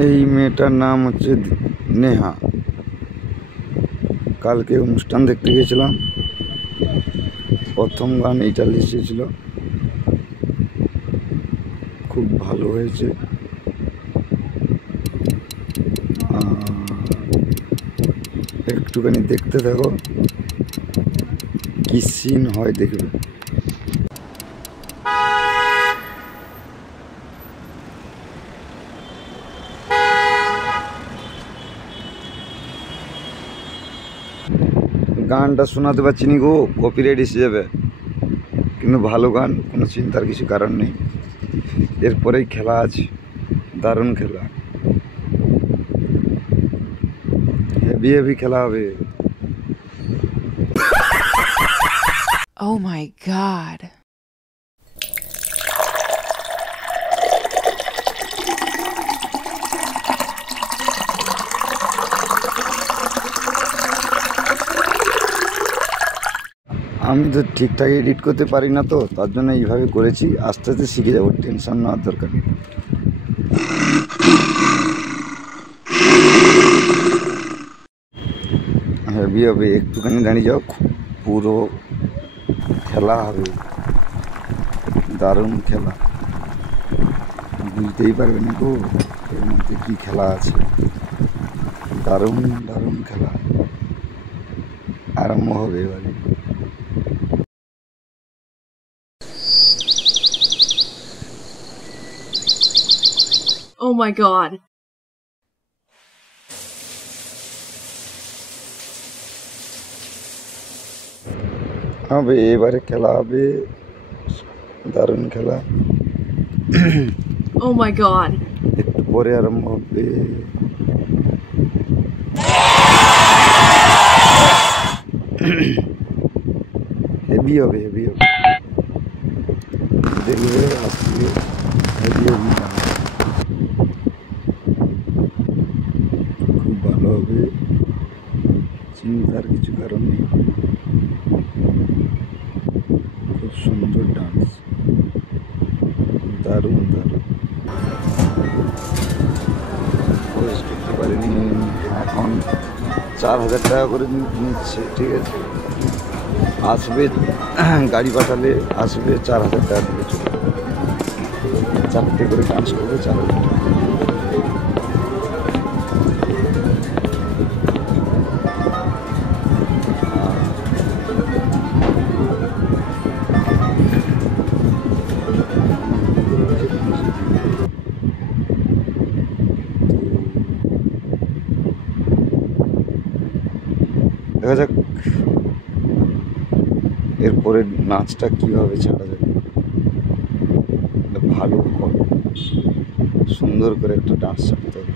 এই মেয়েটার নাম হচ্ছে নেহা। কালকে অনুষ্ঠান দেখতে গেছিলাম, প্রথম গান এইটা লিখেছিল, খুব ভালো হয়েছে। একটুখানি দেখতে থাকো, কি সিন হয় দেখবে। গানটা শোনাতে পারছি নি গো, কপিরাইট এসে যাবে, কিন্তু ভালো গান, কোনো চিন্তার কিছু কারণ নেই। এরপরেই খেলা আছে, দারুণ খেলা, হেভি হেভি খেলা হবে। Oh my God. আমি তো ঠিকঠাক এডিট করতে পারি না, তো তার জন্য এইভাবে করেছি, আস্তে আস্তে শিখে যাবো, টেনশন নেওয়ার দরকার নেই। হেভি হবে, একটুখানি দাঁড়িয়ে যাও, পুরো খেলা হবে, দারুণ খেলা, বুঝতেই পারবে না গো এর মধ্যে কী খেলা আছে। দারুণ দারুণ খেলা আরম্ভ হবে এবারে। Oh my God. হবে এবারে, খেলা হবে, দারুণ খেলা। Oh my God. একটু পরে আরম্ভ হবে। হেভি হবে, হেভি হবে, দেখবে আসবে, হেভি হেভি গান, খুব ভালো হবে, চিন্তার কিছু কারণ নেই। খুব সুন্দর ডান্স, দারুণ দারুণ। পোস্ট করতে পারিনি, এখন 4000 টাকা করে নিচ্ছে, ঠিক আছে, আসবে গাড়ি পাঠালে আসবে, 4000 টাকা দিয়ে চলে, 4টে করে ডান্স করবে, 4000 টাকা। দেখা যাক এরপরে নাচটা কীভাবে ছাড়া যাবে, ভালো সুন্দর করে একটা ডান্স ছাড়তে হবে।